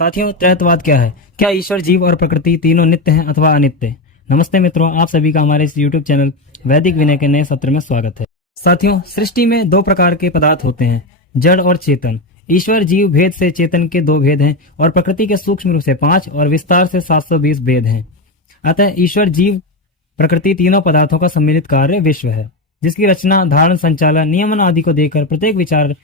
साथियों, त्रैतवाद क्या है? क्या ईश्वर, जीव और प्रकृति तीनों नित्य हैं अथवा अनित्य? नमस्ते मित्रों, आप सभी का हमारे इस YouTube चैनल वैदिक विनय के नए सत्र में स्वागत है। साथियों, सृष्टि में दो प्रकार के पदार्थ होते हैं, जड़ और चेतन। ईश्वर जीव भेद से चेतन के 2 भेद हैं और प्रकृति के सूक्ष्म रूप से 5 और विस्तार से 720 भेद हैं। अतः ईश्वर, जीव, प्रकृति तीनों पदार्थों का सम्मिलित कार्य विश्व है, जिसकी रचना, धारण, संचालन, नियमन आदि को देकर प्रत्येक विचार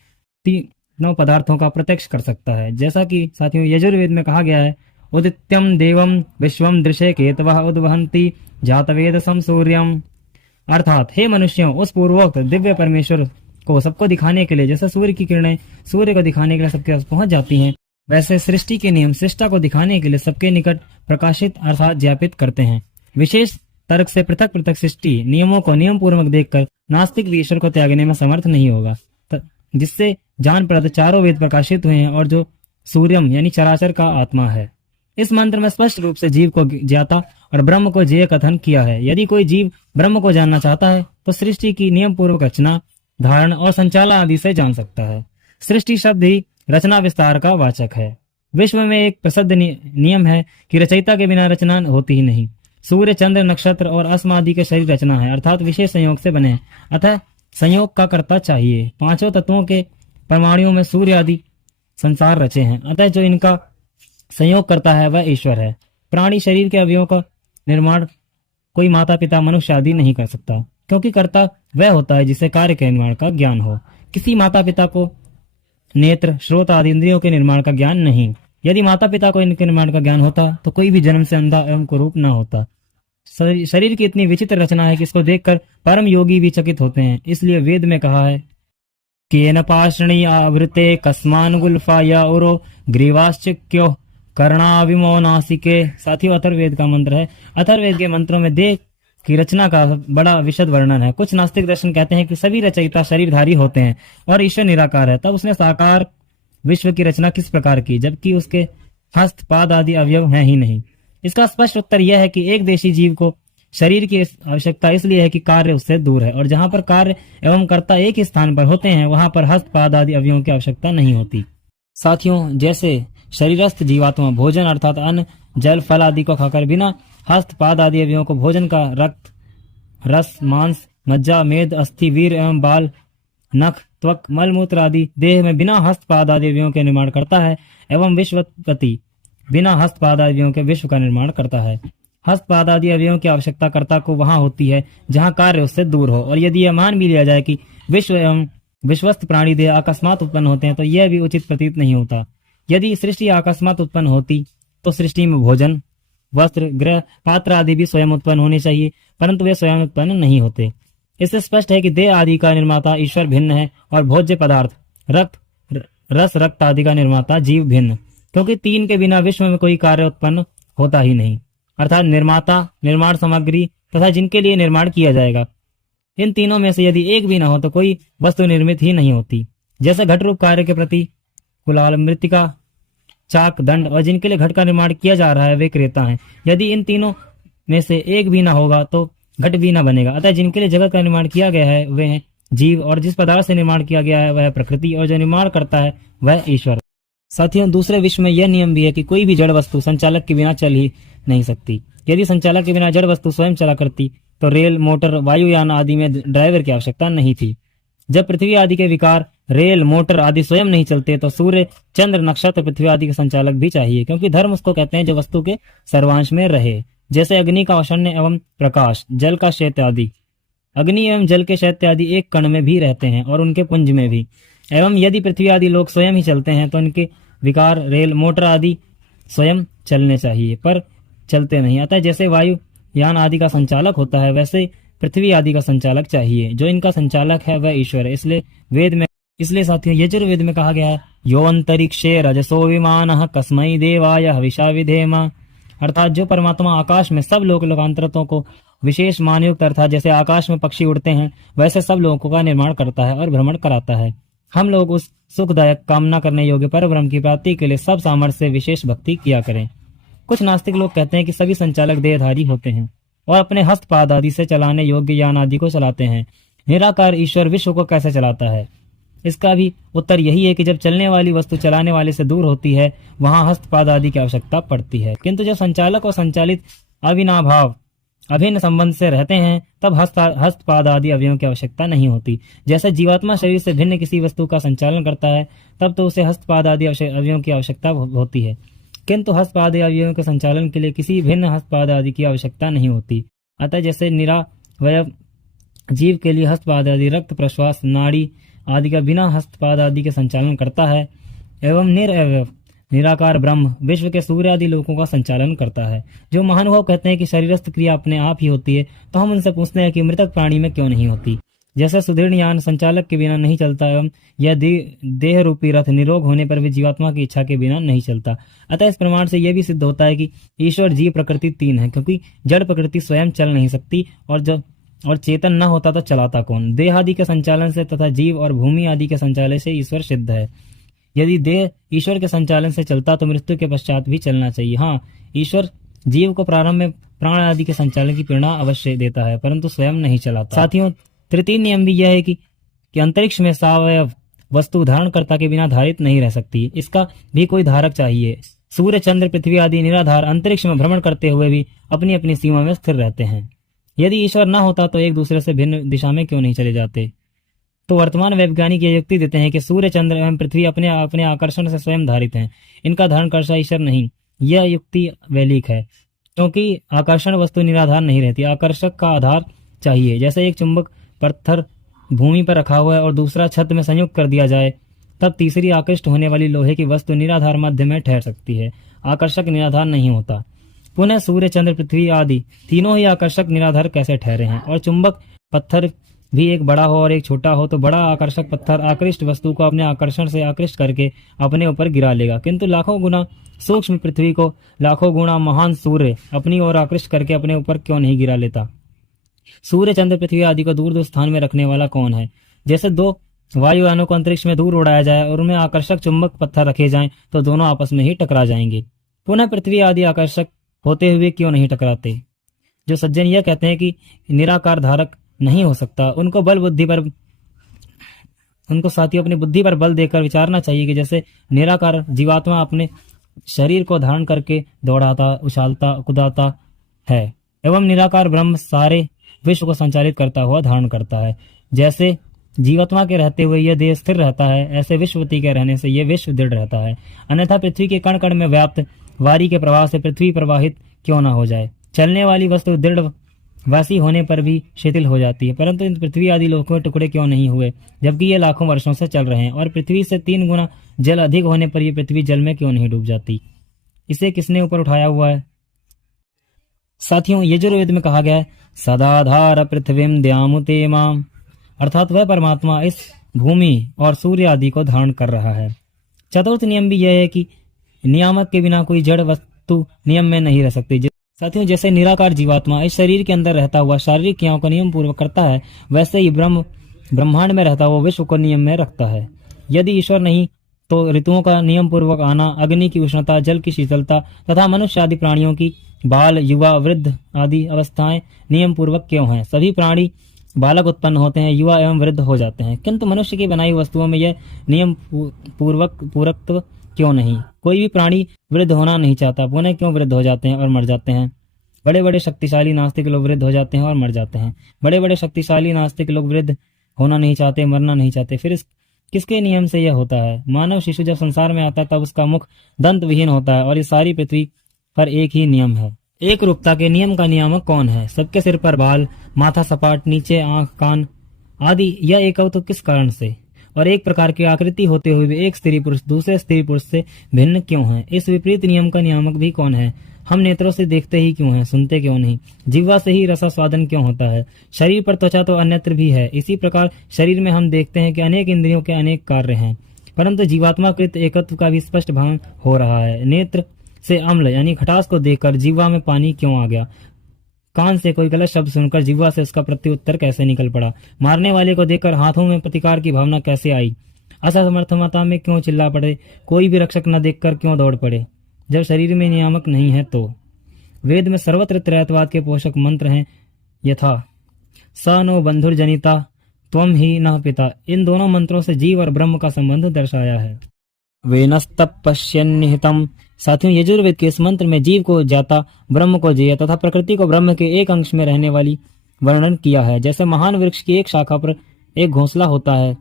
तीनों पदार्थों का प्रत्यक्ष कर सकता है। जैसा कि साथियों यजुर्वेद में कहा गया है, उदित्यम देवम विश्वम दृशे केतवः उद्वहन्ति जातवेद सम सूर्यम। अर्थात हे मनुष्यों, उस पूर्वोक्त दिव्य परमेश्वर को सबको दिखाने के लिए जैसे सूर्य की किरणें सूर्य को दिखाने के लिए सबके पास पहुंच जाती हैं, वैसे सृष्टि के नियम सृष्टा को दिखाने के लिए सबके निकट प्रकाशित अर्थात ज्ञापित करते हैं। विशेष तर्क से पृथक पृथक सृष्टि नियमों को नियम पूर्वक देखकर नास्तिक भी ईश्वर को त्यागने में समर्थ नहीं होगा, जिससे जानप्रद चारों वेद प्रकाशित हुए हैं और जो सूर्यम यानी चराचर का आत्मा है। इस मंत्र में स्पष्ट रूप से जीव को ज्ञाता और ब्रह्म को जेय कथन किया है। यदि कोई जीव ब्रह्म को जानना चाहता है तो सृष्टि की नियम पूर्वक रचना, धारण और संचालन आदि से जान सकता है। सृष्टि शब्द ही रचना विस्तार का वाचक है। विश्व में एक प्रसिद्ध नियम है कि रचयिता के बिना रचना होती ही नहीं। सूर्य, चंद्र, नक्षत्र और अस्म आदि के शरीर रचना है, अर्थात विशेष संयोग से बने हैं, अतः संयोग का कर्ता चाहिए। 5 तत्वों के परमाणुओं में सूर्य आदि संसार रचे हैं, अतः जो इनका संयोग करता है वह ईश्वर है। प्राणी शरीर के अवयवों का निर्माण कोई माता पिता मनुष्य आदि नहीं कर सकता, क्योंकि कर्ता वह होता है जिसे कार्य के निर्माण का ज्ञान हो। किसी माता पिता को नेत्र, श्रोत आदि इंद्रियों के निर्माण का ज्ञान नहीं। यदि माता पिता को इनके निर्माण का ज्ञान होता तो कोई भी जन्म से अंधा एवं कुरूप न होता। शरीर की इतनी विचित्र रचना है कि इसको देखकर परम योगी भी चकित होते हैं। इसलिए वेद में कहा है, केन पाषणी आवृते कस्मान गुल्फा या उरो ग्रीवाश्चिक्यो कर्णाविमो नासिके। साथियों, अथर्ववेद का मंत्र है। अथर्ववेद के मंत्रों में देह की रचना का बड़ा विशद वर्णन है। कुछ नास्तिक दर्शन कहते हैं कि सभी रचयिता शरीरधारी होते हैं और ईश्वर निराकार है, तब उसने साकार विश्व की रचना किस प्रकार की, जबकि उसके हस्त, पाद आदि अवयव हैं ही नहीं। इसका स्पष्ट उत्तर यह है कि एक देशी जीव को शरीर की आवश्यकता इसलिए है कि कार्य उससे दूर है, और जहां पर कार्य एवं कर्ता एक ही स्थान पर होते हैं वहां पर हस्त, पाद आदि अवयवों की आवश्यकता नहीं होती। साथियों, जैसे शरीरस्थ जीवात्मा भोजन अर्थात अन्न, जल, फल आदि को खाकर बिना हस्त, पाद आदि अवयवों को भोजन का रक्त, रस, मांस, मज्जा, मेद, अस्थि, वीर एवं बाल, नख, त्वक, मलमूत्र आदि देह में बिना हस्त, पाद आदि अवयवों के निर्माण करता है, एवं विश्वपति बिना हस्त, पाद आदि अवयवों के विश्व का निर्माण करता है। हस्त, पाद आदि अवयवों की आवश्यकता कर्ता को वहां होती है जहां कार्य उससे दूर हो। और यदि यह मान भी लिया जाए कि विश्व एवं विश्वस्त प्राणी देह अकस्मात उत्पन्न होते हैं तो यह भी उचित प्रतीत नहीं होता। यदि सृष्टि अकस्मात उत्पन्न होती तो सृष्टि में भोजन, वस्त्र, गृह, पात्र आदि भी स्वयं उत्पन्न होने चाहिए, परंतु वे स्वयं उत्पन्न नहीं होते। इससे स्पष्ट है कि देह आदि का निर्माता ईश्वर भिन्न है और भोज्य पदार्थ रक्त, रस, रक्त आदि का निर्माता जीव भिन्न, क्योंकि 3 के बिना विश्व में कोई कार्य उत्पन्न होता ही नहीं, अर्थात निर्माता, निर्माण सामग्री तथा जिनके लिए निर्माण किया जाएगा। इन तीनों में से यदि एक भी न हो तो कोई वस्तु निर्मित ही नहीं होती। जैसे घट रूप कार्य के प्रति कुलाल, मृत्तिका, चाक, दंड और जिनके लिए घट का निर्माण किया जा रहा है वे क्रेता हैं। यदि इन तीनों में से एक भी ना होगा तो घट भी ना बनेगा। अतः जिनके लिए जगत का निर्माण किया गया है वे हैं जीव, और जिस पदार्थ से निर्माण किया गया है वह प्रकृति, और जो निर्माण करता है वह ईश्वर। साथियों, दूसरे विश्व में यह नियम भी है कि कोई भी जड़ वस्तु संचालक के बिना चल ही नहीं सकती। यदि संचालक के बिना जड़ वस्तु स्वयं चला करती तो रेल, मोटर, वायुयान आदि में ड्राइवर की आवश्यकता नहीं थी। जब पृथ्वी आदि के विकार, रेल, मोटर आदि स्वयं नहीं चलते तो सूर्य, चंद्र, नक्षत्र, पृथ्वी आदि के संचालक भी चाहिए, क्योंकि धर्म उसको कहते हैं जो वस्तु के सर्वांश में रहे। जैसे अग्नि का औषण्य एवं प्रकाश, जल का शैत्य आदि। अग्नि एवं जल के शैत्य आदि एक कण में भी रहते हैं और उनके पुंज में भी। एवं यदि पृथ्वी आदि लोग स्वयं ही चलते हैं तो उनके विकार, रेल, मोटर आदि स्वयं चलने चाहिए, पर चलते नहीं। अतः जैसे वायु यान आदि का संचालक होता है वैसे पृथ्वी आदि का संचालक चाहिए। जो इनका संचालक है वह ईश्वर है। इसलिए साथियों यजुर्वेद में कहा गया है, यो अंतरिक्षे रजसो विमानः कस्मै देवाय हविषा विधेम। अर्थात जो परमात्मा आकाश में सब लोकांतरतों को विशेष मानयुक्त, अर्थात जैसे आकाश में पक्षी उड़ते हैं वैसे सब लोगों का निर्माण करता है और भ्रमण कराता है। हम लोग उस सुखदायक, कामना करने योग्य परब्रह्म की प्राप्ति के लिए सब सामर्थ्य से विशेष भक्ति किया करें। कुछ नास्तिक लोग कहते हैं कि सभी संचालक देहधारी होते हैं और अपने हस्त, पाद आदि से चलाने योग्य यान आदि को चलाते हैं। निराकार ईश्वर विश्व को कैसे चलाता है? इसका भी उत्तर यही है कि जब चलने वाली वस्तु चलाने वाले से दूर होती है वहां हस्तपाद आदि की आवश्यकता पड़ती है, किंतु जब संचालक और संचालित अविनाभाव अभिन्न संबंध से रहते हैं तब हस्तपाद आदि अवयवों की आवश्यकता नहीं होती। जैसे जीवात्मा शरीर से भिन्न किसी वस्तु का संचालन करता है तब तो उसे हस्तपाद आदि अवयवों की आवश्यकता होती है, किंतु हस्तपाद अवयवों के संचालन के लिए किसी भिन्न हस्तपाद आदि की आवश्यकता नहीं होती। अतः जैसे निरावयव जीव के लिए हस्तपाद आदि रक्त प्रश्वास नाड़ी आदि का बिना हस्तपाद आदि के संचालन करता है, एवं निरअवयव निराकार ब्रह्म विश्व के सूर्य आदि लोकों का संचालन करता है। जो महानुभाव कहते हैं कि शरीरस्थ क्रिया अपने आप ही होती है, तो हम उनसे पूछते हैं कि मृतक प्राणी में क्यों नहीं होती। जैसे सुदृढ़ यान संचालक के बिना नहीं चलता एवं यह देह रूपी रथ निरोग होने पर भी जीवात्मा की इच्छा के बिना नहीं चलता। अतः इस प्रमाण से यह भी सिद्ध होता है कि ईश्वर जीव प्रकृति तीन है, क्योंकि जड़ प्रकृति स्वयं चल नहीं सकती और चेतन न होता तो चलाता कौन। देह आदि के संचालन से तथा जीव और भूमि आदि के संचालन से ईश्वर सिद्ध है। यदि देह ईश्वर के संचालन से चलता तो मृत्यु के पश्चात भी चलना चाहिए। हाँ, ईश्वर जीव को प्रारंभ में प्राण आदि के संचालन की प्रेरणा अवश्य देता है, परंतु स्वयं नहीं चलाता। साथियों, तृतीय नियम भी यह है कि अंतरिक्ष में सावयव वस्तु धारणकर्ता के बिना धारित नहीं रह सकती, इसका भी कोई धारक चाहिए। सूर्य चंद्र पृथ्वी आदि निराधार अंतरिक्ष में भ्रमण करते हुए भी अपनी अपनी सीमा में स्थिर रहते हैं। यदि ईश्वर न होता तो एक दूसरे से भिन्न दिशा में क्यों नहीं चले जाते। तो वर्तमान वैज्ञानिक ये युक्ति देते हैं कि सूर्य चंद्र एवं पृथ्वी अपने अपने आकर्षण से स्वयं धारित हैं, इनका धारणकर्ता ईश्वर नहीं। यह युक्ति वैलिक है, क्योंकि आकर्षण वस्तु निराधार नहीं रहती, आकर्षक का आधार चाहिए। जैसे एक चुंबक पत्थर भूमि पर रखा हुआ है और दूसरा छत में संयुक्त कर दिया जाए, तब तीसरी आकृष्ट होने वाली लोहे की वस्तु निराधार मध्य में ठहर सकती है, आकर्षक निराधार नहीं होता। पुनः सूर्य चंद्र पृथ्वी आदि तीनों ही आकर्षक निराधार कैसे ठहरे हैं। और चुंबक पत्थर भी एक बड़ा हो और एक छोटा हो तो बड़ा आकर्षक पत्थर आकृष्ट वस्तु को अपने आकर्षण से आकृष्ट करके अपने ऊपर गिरा लेगा, किंतु लाखों गुना सूक्ष्म पृथ्वी को लाखों गुना महान सूर्य अपनी ओर आकृष्ट करके अपने ऊपर क्यों नहीं गिरा लेता। सूर्य चंद्र पृथ्वी आदि को दूर दूर स्थान में रखने वाला कौन है। जैसे दो वायुयानों को अंतरिक्ष में दूर उड़ाया जाए और उनमें आकर्षक चुंबक पत्थर रखे जाएं तो दोनों आपस में ही टकरा जाएंगे। पुनः पृथ्वी आदि आकर्षक होते हुए क्यों नहीं टकराते। जो सज्जन यह कहते हैं कि निराकार धारक नहीं हो सकता, उनको साथियों अपनी बुद्धि पर बल देकर विचारना चाहिए कि जैसे निराकार जीवात्मा अपने शरीर को धारण करके दौड़ाता उछालता कुदाता है एवं निराकार ब्रह्म सारे विश्व को संचालित करता हुआ धारण करता है। जैसे जीवात्मा के रहते हुए यह देह स्थिर रहता है, ऐसे विश्ववती के रहने से यह विश्व दृढ़ रहता है। अन्यथा पृथ्वी के कण कण में व्याप्त वारी के प्रवाह से पृथ्वी प्रवाहित क्यों न हो जाए। चलने वाली वस्तु दृढ़ वासी होने पर भी शिथिल हो जाती है, परंतु इन पृथ्वी आदि लोकों के टुकड़े क्यों नहीं हुए, जबकि ये लाखों वर्षों से चल रहे हैं। और पृथ्वी से 3 गुना जल अधिक होने पर यह पृथ्वी जल में क्यों नहीं डूब जाती। इसे किसने ऊपर उठाया हुआ है। साथियों, यजुर्वेद में कहा गया है सदाधार पृथ्वीम द्यामुते माम, अर्थात वह परमात्मा इस भूमि और सूर्य आदि को धारण कर रहा है। चतुर्थ नियम भी यह है कि नियामक के बिना कोई जड़ वस्तु नियम में नहीं रह सकती। साथियों, जैसे निराकार जीवात्मा इस शरीर के अंदर रहता हुआ शारीरिक क्रियाओं को नियम पूर्वक करता है, वैसे ही ब्रह्मांड में रहता हुआ विश्व को नियम में रखता है। यदि ईश्वर नहीं तो ऋतुओं का नियम पूर्वक आना, अग्नि की उष्णता, जल की शीतलता तथा मनुष्य आदि प्राणियों की बाल युवा वृद्ध आदि अवस्थाएं नियम पूर्वक क्यों हैं। सभी प्राणी बालक उत्पन्न होते हैं, युवा एवं वृद्ध हो जाते हैं, किंतु मनुष्य की बनाई वस्तुओं में यह नियम पूरकत्व क्यों नहीं। कोई भी प्राणी वृद्ध होना नहीं चाहता, पुनः क्यों वृद्ध हो जाते हैं और मर जाते हैं। बड़े बड़े शक्तिशाली नास्तिक लोग वृद्ध हो जाते हैं और मर जाते हैं। बड़े बड़े शक्तिशाली नास्तिक लोग वृद्ध होना नहीं चाहते, मरना नहीं चाहते। फिर किसके नियम से यह होता है। मानव शिशु जब संसार में आता है तब उसका मुख दंत विहीन होता है और इस सारी पृथ्वी पर एक ही नियम है। एक रूपता के नियम का नियामक कौन है। सबके सिर पर बाल, माथा सपाट, नीचे आंख, कान आदि। यह एक तो किस कारण से और एक प्रकार की आकृति होते हुए भी एक स्त्री पुरुष दूसरे स्त्री पुरुष से भिन्न क्यों है। इस विपरीत नियम का नियामक भी कौन है। हम नेत्रों से देखते ही क्यों हैं, सुनते क्यों नहीं। जिह्वा से ही रसास्वादन क्यों होता है। शरीर पर त्वचा तो अन्यत्र भी है। इसी प्रकार शरीर में हम देखते हैं कि अनेक इंद्रियों के अनेक कार्य हैं, परंतु जीवात्मा कृत एकत्व का भी स्पष्ट भान हो रहा है। नेत्र से अम्ल यानी खटास को देखकर जिह्वा में पानी क्यों आ गया। कान से कोई गलत शब्द सुनकर जिह्वा से उसका प्रत्युत्तर कैसे निकल पड़ा। मारने वाले को देखकर हाथों में प्रतिकार की भावना कैसे आई। असमर्थता में क्यों चिल्ला पड़े। कोई भी रक्षक न देखकर क्यों दौड़ पड़े। जब शरीर में नियामक नहीं है तो। वेद में सर्वत्र त्रैतवाद के पोषक मंत्र हैं यथा स नो बंधुर्जनिता त्वम ही न पिता, इन दोनों मंत्रों से जीव और ब्रह्म का संबंध दर्शाया है। वेनस्तपश्यन्निहितम, साथियों यजुर्वेद के इस मंत्र में जीव को जाता, ब्रह्म को जेय तथा प्रकृति को ब्रह्म के एक अंश में रहने वाली वर्णन किया है। जैसे महान वृक्ष की एक शाखा पर एक घोंसला होता है।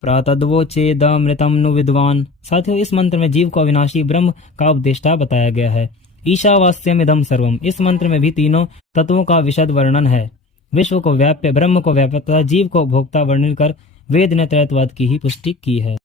प्रातद्वोचेदमृतम नु विद्वान, साथियों इस मंत्र में जीव को अविनाशी ब्रह्म का उपदेष्टा बताया गया है। ईशावास्यमिदम सर्वम, इस मंत्र में भी तीनों तत्वों का विशद वर्णन है। विश्व को व्याप्य, ब्रह्म को व्यापक तथा जीव को भोक्ता वर्णन कर वेद ने त्रैतवाद की ही पुष्टि की है।